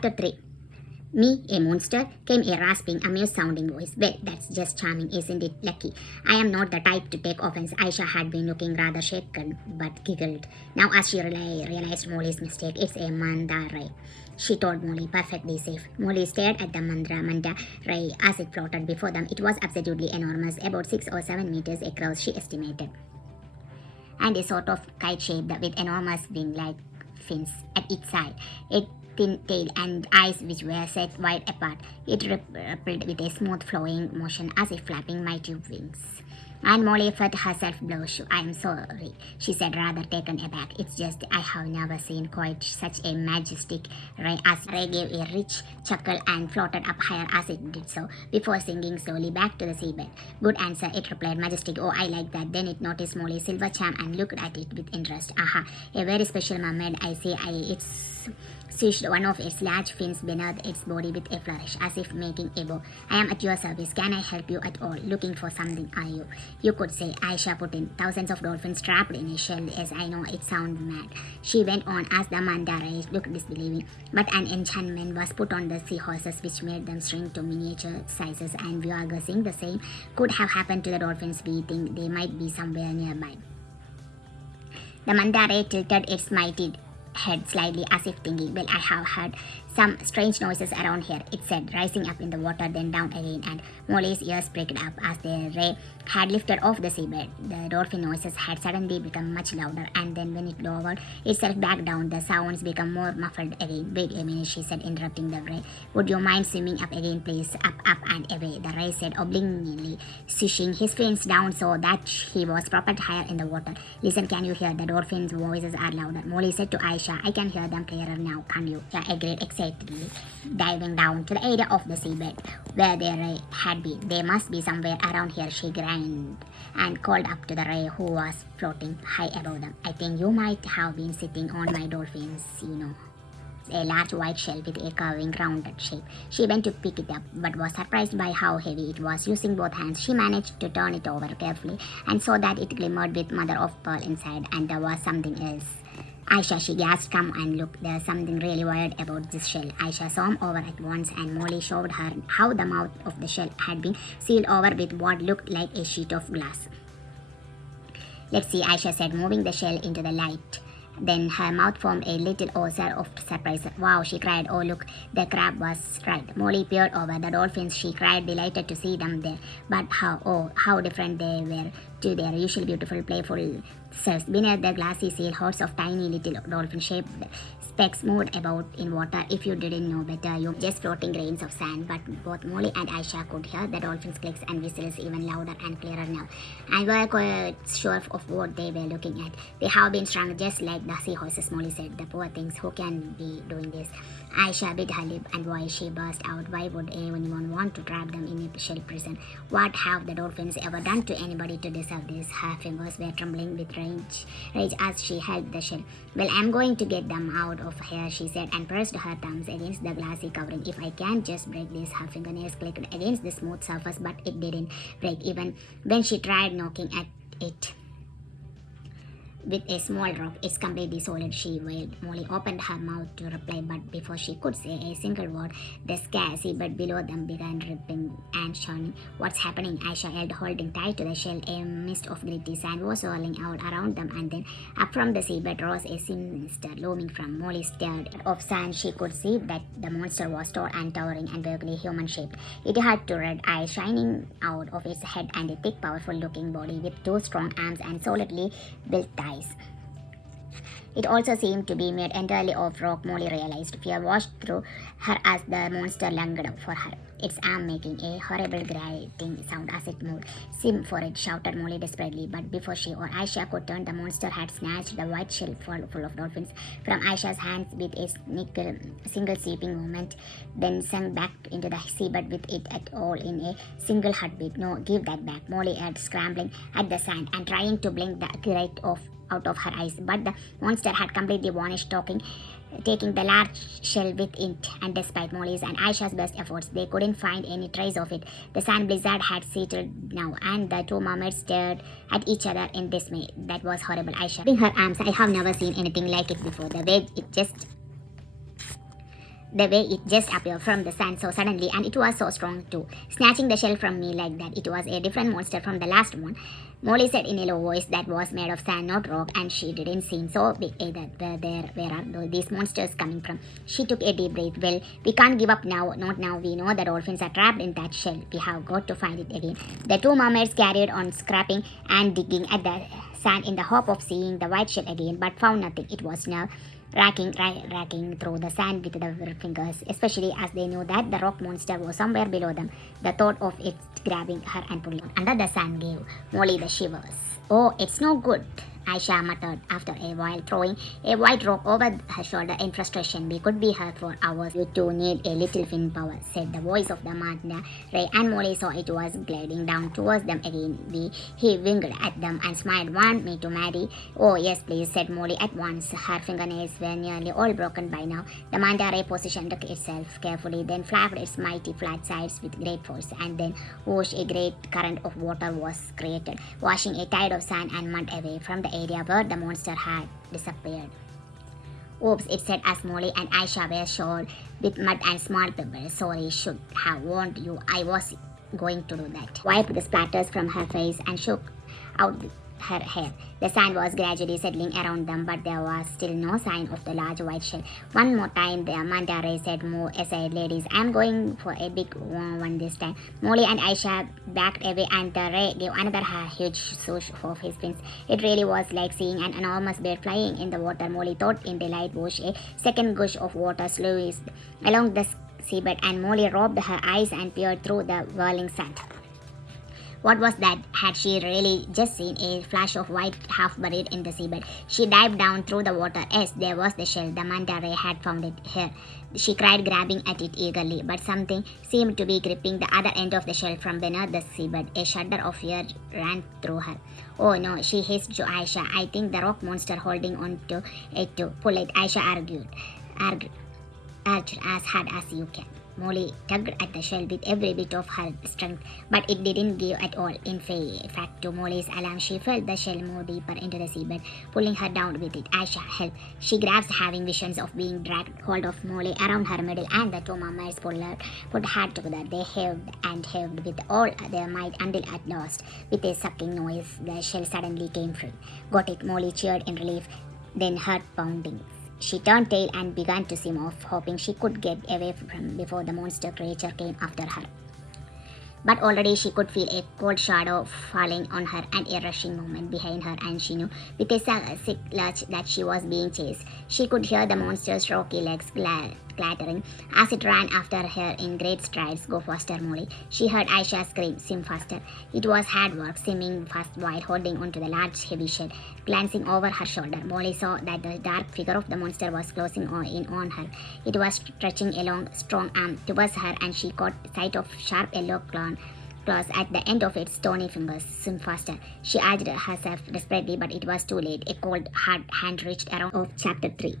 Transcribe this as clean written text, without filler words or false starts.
Chapter 3. Me, a monster? Came a rasping, amused-sounding voice. Well, that's just charming, isn't it, Lucky? I am not the type to take offense. Aisha had been looking rather shaken, but giggled. Now, as she realized Molly's mistake, it's a manta ray, she told Molly, perfectly safe. Molly stared at the manta ray as it floated before them. It was absolutely enormous, about 6 or 7 meters across, she estimated, and a sort of kite shaped with enormous wing-like fins at each side. A thin tail and eyes which were set wide apart. It rippled with a smooth flowing motion as if flapping mighty wings. And Molly felt herself blush. I am sorry, she said, rather taken aback. It's just I have never seen quite such a majestic ray. As Ray gave a rich chuckle and floated up higher as it did so, before sinking slowly back to the seabed. Good answer, it replied, majestic. Oh, I like that. Then it noticed Molly's silver charm and looked at it with interest. Aha, a very special mermaid, I say. It's swished one of its large fins beneath its body with a flourish, as if making a bow. I am at your service. Can I help you at all? Looking for something, are you? You could say, Aisha put in. Thousands of dolphins trapped in a shell. Yes, I know, it sounds mad. She went on as the manta ray looked disbelieving. But an enchantment was put on the seahorses which made them shrink to miniature sizes, and we are guessing the same could have happened to the dolphins. We think they might be somewhere nearby. The manta ray tilted its mighty head slightly as if thinking, well, I have heard some strange noises around here, it said, rising up in the water, then down again, and Molly's ears pricked up as the ray had lifted off the seabed. The dolphin noises had suddenly become much louder, and then when it lowered itself back down, the sounds became more muffled again. Wait a minute, she said, interrupting the ray. Would you mind swimming up again, please? Up, up, and away, the ray said, obliquely, swishing his fins down so that he was propelled higher in the water. Listen, can you hear? The dolphins' voices are louder. Molly said to Aisha, I can hear them clearer now, can't you? Yeah, agreed excitedly, diving down to the area of the seabed where the ray had been. They must be somewhere around here, she grinned and called up to the ray who was floating high above them. I think you might have been sitting on my dolphins, you know. A large white shell with a curving rounded shape. She went to pick it up, but was surprised by how heavy it was. Using both hands, she managed to turn it over carefully and saw that it glimmered with mother of pearl inside, and there was something else. Aisha, she gasped, come and look, there's something really weird about this shell. Aisha saw him over at once, and Molly showed her how the mouth of the shell had been sealed over with what looked like a sheet of glass. Let's see, Aisha said, moving the shell into the light. Then her mouth formed a little osar of surprise. Wow, she cried. Oh, look, the crab was right. Molly peered over the dolphins. She cried, delighted to see them there. But how different they were to their usual beautiful, playful selves. Beneath the glassy seal, hordes of tiny little dolphin-shaped specks moved about in water. If you didn't know better, you just floating grains of sand. But both Molly and Aisha could hear the dolphins' clicks and whistles even louder and clearer now, and were quite sure of what they were looking at. They have been strung just like the seahorses, Molly said. The poor things, who can be doing this? Aisha bit her lip, and why, she burst out, why would anyone want to trap them in a shell prison? What have the dolphins ever done to anybody to deserve this? Her fingers were trembling with rage as she held the shell. Well, I'm going to get them out of here, she said, and pressed her thumbs against the glassy covering. If I can't just break this. Her fingernails clicked against the smooth surface, but it didn't break even when she tried knocking at it with a small rock. It's completely solid, she wailed. Molly opened her mouth to reply, but before she could say a single word, the seabed below them began dripping and churning. What's happening? Aisha yelled, holding tight to the shell. A mist of gritty sand was swirling out around them, and then up from the seabed rose a sinister looming from Molly's stared of sand. She could see that the monster was tall and towering and vaguely human-shaped. It had two red eyes shining out of its head and a thick, powerful-looking body with two strong arms and solidly built thighs. It also seemed to be made entirely of rock, Molly realized. Fear washed through her as the monster lunged for her, its arm making a horrible grating sound as it moved. Sim for it, shouted Molly desperately, but before she or Aisha could turn, the monster had snatched the white shell full of dolphins from Aisha's hands with a single sweeping movement, then sunk back into the seabed with it at all in a single heartbeat. No, give that back, Molly yelled, scrambling at the sand and trying to blink the grit out of her eyes, but the monster had completely vanished, taking the large shell with it, and despite Molly's and Aisha's best efforts, they couldn't find any trace of it. The sand blizzard had settled now, and the two mermaids stared at each other in dismay. That was horrible, Aisha. In her arms, I have never seen anything like it before. The way it just The way it just appeared from the sand so suddenly, and it was so strong too, snatching the shell from me like that. It was a different monster from the last one. Molly said in a low voice that was made of sand, not rock, and she didn't seem so big either. Where are these monsters coming from? She took a deep breath. Well, we can't give up now. Not now. We know the dolphins are trapped in that shell. We have got to find it again. The two mermaids carried on scrapping and digging at the sand in the hope of seeing the white shell again, but found nothing. It was now racking through the sand with their fingers, especially as they knew that the rock monster was somewhere below them. The thought of it grabbing her and pulling under the sand gave Molly the shivers. Oh, it's no good, Aisha muttered after a while, throwing a white rock over her shoulder in frustration. We could be here for hours. You two need a little fin power, said the voice of the manta ray, and Molly saw it was gliding down towards them again. He winked at them and smiled. Want me to marry? Oh, yes, please, said Molly at once. Her fingernails were nearly all broken by now. The manta ray positioned itself carefully, then flapped its mighty flat sides with great force, and then whoosh, a great current of water was created, washing a tide of sand and mud away from the area where the monster had disappeared. Oops, it said as Molly and Aisha were showered with mud and small pebbles. Sorry, should have warned you. I was going to do that. Wiped the splatters from her face and shook out her hair. The sand was gradually settling around them, but there was still no sign of the large white shell. One more time, the manta ray said, "Move aside, ladies. I'm going for a big one this time." Molly and Aisha backed away, and the ray gave another huge swoosh of his fins. It really was like seeing an enormous bird flying in the water, Molly thought in delight. Whoosh, a second gush of water sluiced along the seabed, and Molly rubbed her eyes and peered through the whirling sand. What was that? Had she really just seen a flash of white half buried in the seabed? She dived down through the water. Yes, there was the shell. The manta ray had found it here. She cried, grabbing at it eagerly, but something seemed to be gripping the other end of the shell from beneath the seabed. A shudder of fear ran through her. Oh no, she hissed to Aisha. I think the rock monster holding on to it to pull it, Aisha urged as hard as you can. Molly tugged at the shell with every bit of her strength, but it didn't give at all. In fact, to Molly's alarm, she felt the shell move deeper into the seabed, pulling her down with it. Aisha, help! She grasped, having visions of being dragged hold of Molly around her middle, and the two mermaids put her together. They heaved and heaved with all their might until at last, with a sucking noise, the shell suddenly came free. Got it, Molly cheered in relief, then heard pounding. She turned tail and began to swim off, hoping she could get away from before the monster creature came after her. But already she could feel a cold shadow falling on her and a rushing movement behind her, and she knew with a sick lurch that she was being chased. She could hear the monster's rocky legs clattering as it ran after her in great strides. Go faster, Molly. She heard Aisha scream, swim faster. It was hard work, swimming fast while holding onto the large heavy shell. Glancing over her shoulder, Molly saw that the dark figure of the monster was closing in on her. It was stretching a long, strong arm towards her, and she caught sight of sharp yellow claws at the end of its stony fingers. Swim faster. She urged herself desperately, but it was too late. A cold, hard hand reached around of chapter 3.